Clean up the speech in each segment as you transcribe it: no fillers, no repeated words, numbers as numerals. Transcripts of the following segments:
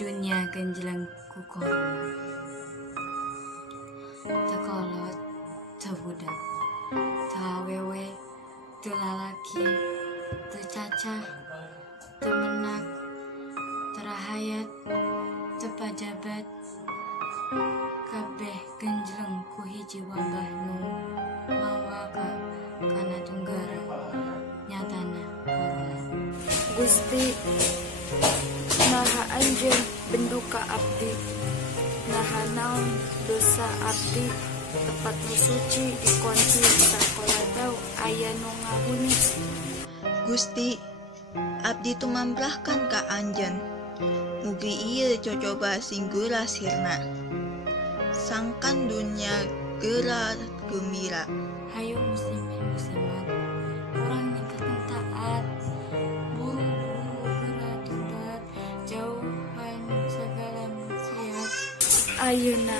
dunia ganjelang ku corona. Tekolot, tebudak, teawewe, telalaki, tecacah, temenak, terahayat, tepajabat, kabeh ganjelang ku hiji wabah nu mawaka kana tunggara nyatana corona. Gusti naha anjeun benduka abdi, naha naon dosa abdi, tepat nu suci dikunci sakola tau aya nu ngahuni. Gusti, abdi tumambrahkan ka anjeun, mugi ieu cocoba singgura sirna, sangkan dunia geura gembira. Hayo muslimin muslimat, orang ningkatkan taat, buru-buru geura tobat, jauhan segala maksiat. Ayeuna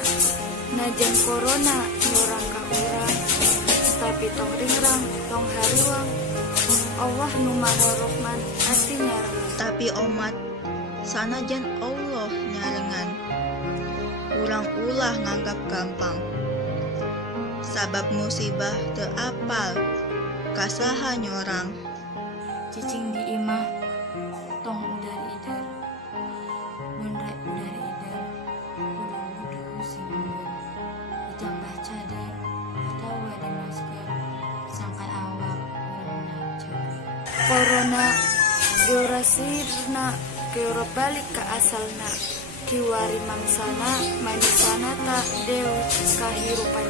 najan corona nyurang ka urang, tapi tong ringrang tong hariwang, Allah nu maha Rahman asti nyareng. Tapi omat sanajan Allah nyarengan, urang ulah nganggap gampang, sabab musibah teu apal kasaha nyorang. Cicing di imah tong udar idar, mun rek udar idar, kudu sing embun, ditambah cadar atawa di masker, sangkan awak urang jaga. Corona geura sirna geura balik ke asalna, kiwari mangsana manisana tak dew kahirupan